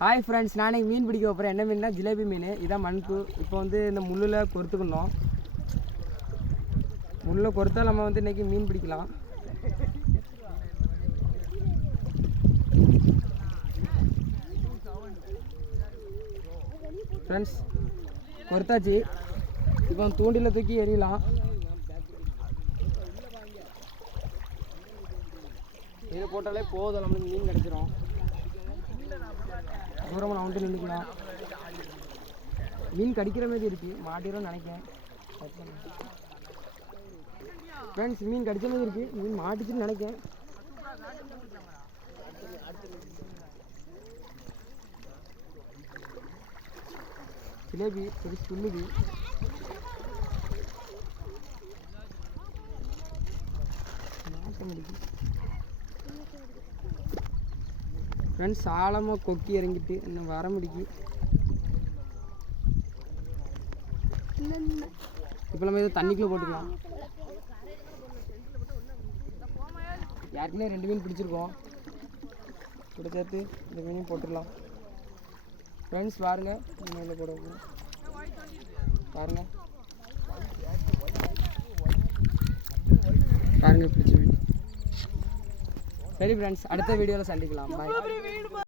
Hi friends, நானே மீன் பிடிக்க போகிறேன். என்ன மீன்னா ஜிலேபி மீன். இதான் மண்பு. இப்போ வந்து இந்த முள்ளில் கொறுத்துக்கணும். முள்ளில் கொறுத்தா நம்ம வந்து இன்றைக்கி மீன் பிடிக்கலாம். ஃப்ரெண்ட்ஸ், கொறுத்தாச்சு. இப்போ தூண்டில் தூக்கி எறியலாம். இதை போட்டாலே போதும், நம்மளுக்கு மீன் கிடச்சிரும். தூரமாக நான் வந்து நின்றுக்கலாம். மீன் கடிக்கிற மாதிரி இருக்குது, மாட்டிடும்னு நினைக்கிறேன். ஃப்ரெண்ட்ஸ், மீன் கடிச்ச மாதிரி இருக்குது. மீன் மாட்டிச்சுன்னு நினைக்கிறேன். ஜிலேபி சரி சொல்லுது. ஃப்ரெண்ட்ஸ், ஆழமாக கொக்கி இறங்கிட்டு இன்னும் வர முடிக்கு. இப்போ நம்ம எதுவும் தண்ணிக்குள்ளே போட்டுக்கலாம். யாருக்குமே 2 மீன் பிடிச்சிருக்கோம். கூட சேர்த்து இந்த மீனையும் போட்டுடலாம். ஃப்ரெண்ட்ஸ் பாருங்க, மீனில் போட பாருங்க பாருங்க பிடிச்ச மீன். சரி ஃப்ரெண்ட்ஸ், அடுத்த வீடியோவில் சந்திக்கலாம். பாய்.